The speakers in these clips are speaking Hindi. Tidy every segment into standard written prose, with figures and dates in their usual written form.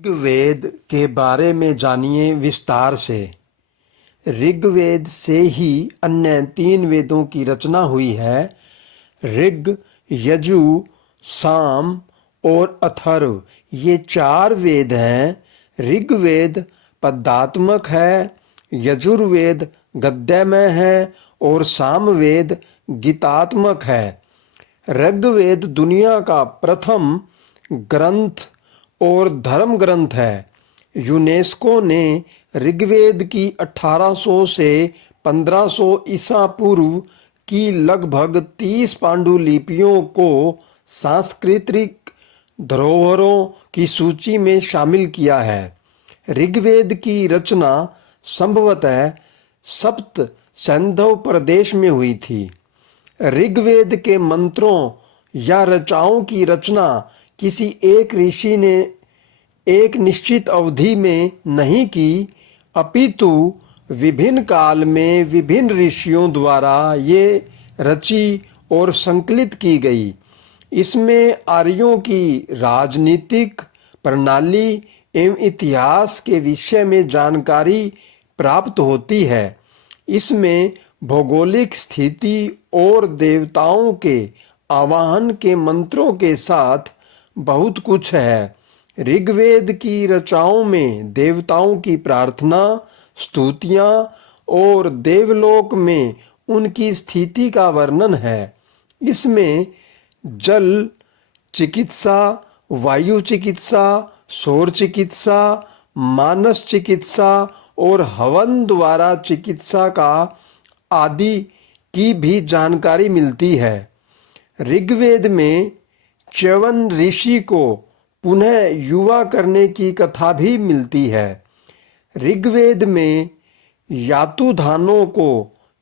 ऋग्वेद के बारे में जानिए विस्तार से। ऋग्वेद से ही अन्य 3 वेदों की रचना हुई है। ऋग, यजु, साम और अथर्व, ये 4 वेद हैं। ऋग्वेद पदात्मक है, यजुर्वेद गद्यमय है और सामवेद गीतात्मक है। ऋग्वेद दुनिया का प्रथम ग्रंथ और धर्म ग्रंथ है। यूनेस्को ने ऋग्वेद की 1800 से 1500 ईसा पूर्व की लगभग 30 पांडुलिपियों को सांस्कृतिक धरोहरों की सूची में शामिल किया है। ऋग्वेद की रचना संभवतः सप्त सैंधव प्रदेश में हुई थी। ऋग्वेद के मंत्रों या रचनाओं की रचना किसी एक ऋषि ने एक निश्चित अवधि में नहीं की, अपितु विभिन्न काल में विभिन्न ऋषियों द्वारा ये रची और संकलित की गई। इसमें आर्यों की राजनीतिक प्रणाली एवं इतिहास के विषय में जानकारी प्राप्त होती है। इसमें भौगोलिक स्थिति और देवताओं के आवाहन के मंत्रों के साथ बहुत कुछ है। ऋग्वेद की रचनाओं में देवताओं की प्रार्थना, स्तुतियाँ और देवलोक में उनकी स्थिति का वर्णन है। इसमें जल चिकित्सा, वायु चिकित्सा, सौर चिकित्सा, मानस चिकित्सा और हवन द्वारा चिकित्सा का आदि की भी जानकारी मिलती है। ऋग्वेद में च्यवन ऋषि को पुनः युवा करने की कथा भी मिलती है। ऋग्वेद में यातुधानों को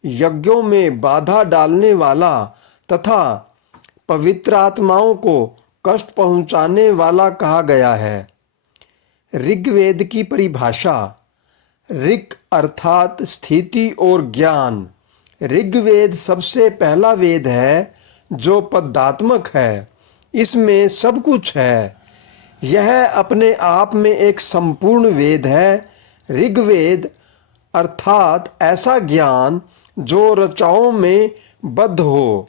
यज्ञों में बाधा डालने वाला तथा पवित्र आत्माओं को कष्ट पहुंचाने वाला कहा गया है। ऋग्वेद की परिभाषा। ऋक् अर्थात स्थिति और ज्ञान। ऋग्वेद सबसे पहला वेद है जो पदात्मक है। इसमें सब कुछ है। यह अपने आप में एक संपूर्ण वेद है। ऋग्वेद अर्थात ऐसा ज्ञान जो रचनाओं में बद्ध हो।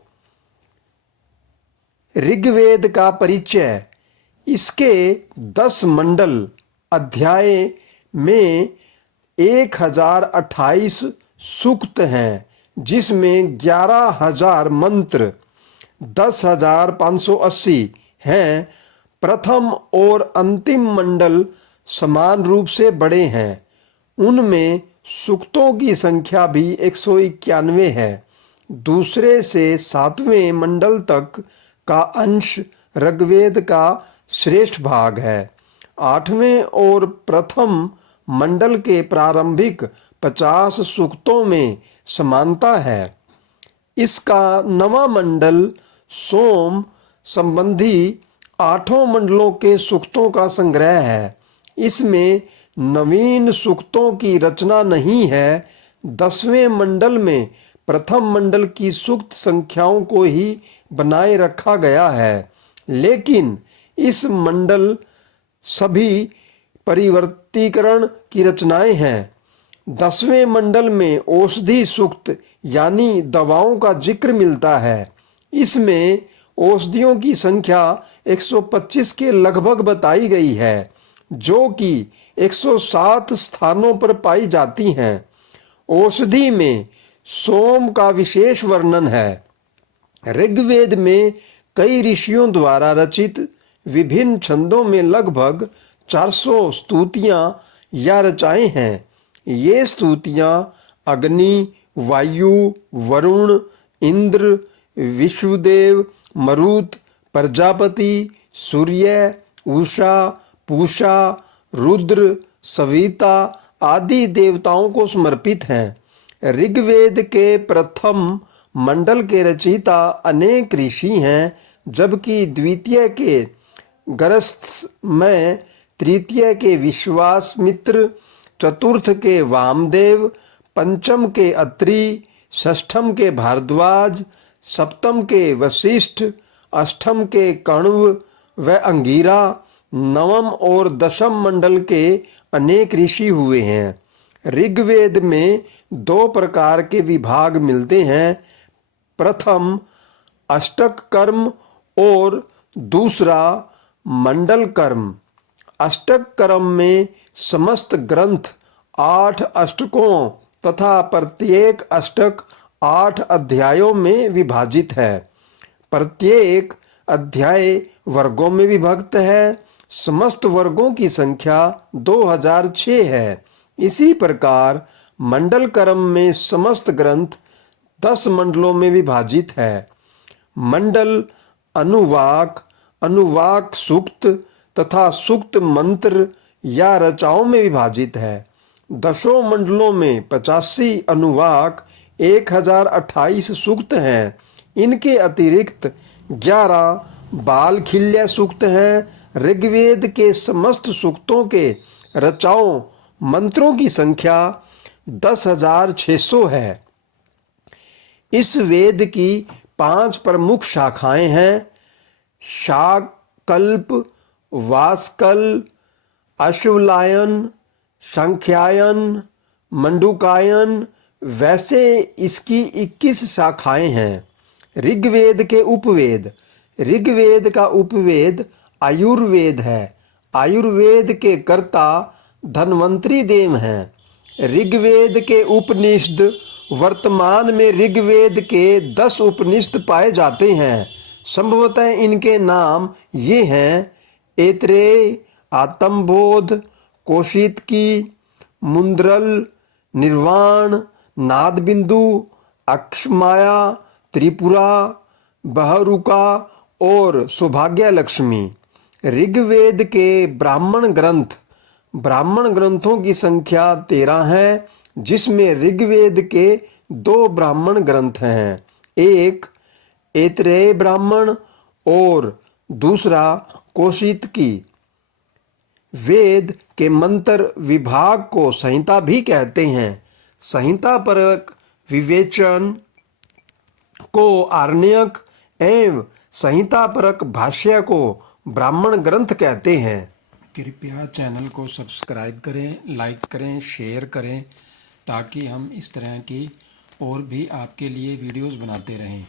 ऋग्वेद का परिचय। इसके 10 मंडल अध्याय में 1028 सूक्त हैं, जिसमें 11,000 मंत्र 10,580 हैं। प्रथम और अंतिम मंडल समान रूप से बड़े हैं। उनमें सूक्तों की संख्या भी 191 है। दूसरे से 7वें मंडल तक का अंश ऋग्वेद का श्रेष्ठ भाग है। 8वें और प्रथम मंडल के प्रारंभिक 50 सूक्तों में समानता है। इसका 9वां मंडल सोम संबंधी 8 मंडलों के सूक्तों का संग्रह है। इसमें नवीन सूक्तों की रचना नहीं है। 10वें मंडल में प्रथम मंडल की सूक्त संख्याओं को ही बनाए रखा गया है, लेकिन इस मंडल सभी परिवर्तीकरण की रचनाएं हैं। 10वें मंडल में औषधि सूक्त यानी दवाओं का जिक्र मिलता है। इसमें औषधियों की संख्या 125 के लगभग बताई गई है, जो कि 107 स्थानों पर पाई जाती हैं। औषधि में सोम का विशेष वर्णन है। ऋग्वेद में कई ऋषियों द्वारा रचित विभिन्न छंदों में लगभग 400 स्तुतियाँ या रचनाएं हैं। ये स्तुतियाँ अग्नि, वायु, वरुण, इंद्र, विश्वदेव, मरुत, प्रजापति, सूर्य, उषा, पूषा, रुद्र, सविता आदि देवताओं को समर्पित हैं। ऋग्वेद के प्रथम मंडल के रचयिता अनेक ऋषि हैं, जबकि द्वितीय के गरस्थमय, तृतीय के विश्वामित्र, चतुर्थ के वामदेव, पंचम के अत्रि, षष्ठम के भारद्वाज, सप्तम के वशिष्ठ, अष्टम के कण्व व अंगिरा, नवम और दशम मंडल के अनेक ऋषि हुए हैं। ऋग्वेद में 2 प्रकार के विभाग मिलते हैं। प्रथम अष्टक कर्म और दूसरा मंडल कर्म। अष्टक कर्म में समस्त ग्रंथ 8 अष्टकों तथा प्रत्येक अष्टक 8 अध्यायों में विभाजित है। प्रत्येक अध्याय वर्गों में विभक्त है। समस्त वर्गों की संख्या 2006 है। इसी प्रकार मंडल कर्म में समस्त ग्रंथ 10 मंडलों में विभाजित है। मंडल अनुवाक, अनुवाक सूक्त तथा सूक्त मंत्र या रचाओं में विभाजित है। 10 मंडलों में 85 अनुवाक, 1028 सूक्त हैं। इनके अतिरिक्त 11 बालखिल्य सूक्त हैं। ऋग्वेद के समस्त सूक्तों के रचाओं मंत्रों की संख्या 10,600 है। इस वेद की 5 प्रमुख शाखाएं हैं। शाक, कल्प, वासकल, अश्वलायन, संख्यायन, मंडूकायन। वैसे इसकी 21 शाखाएं हैं। ऋग्वेद के उपवेद। ऋग्वेद का उपवेद आयुर्वेद है। आयुर्वेद के कर्ता धन्वंतरि देव हैं। ऋग्वेद के उपनिषद वर्तमान में ऋग्वेद के 10 उपनिषद पाए जाते हैं। संभवतः इनके नाम ये हैं: ऐतरेय, आत्मबोध, कौशितकी, मुंद्रल, निर्वाण, नादबिंदु, अक्षमाया, त्रिपुरा, बहरूका और सौभाग्य लक्ष्मी। ऋग्वेद के ब्राह्मण ग्रंथ। ब्राह्मण ग्रंथों की संख्या 13 है, जिसमें ऋग्वेद के 2 ब्राह्मण ग्रंथ हैं। एक ऐतरेय ब्राह्मण और दूसरा कौशितकी। वेद के मंत्र विभाग को संहिता भी कहते हैं। संहिता परक विवेचन को आरण्यक एवं संहिता परक भाष्य को ब्राह्मण ग्रंथ कहते हैं। कृपया चैनल को सब्सक्राइब करें, लाइक करें, शेयर करें, ताकि हम इस तरह की और भी आपके लिए वीडियोस बनाते रहें।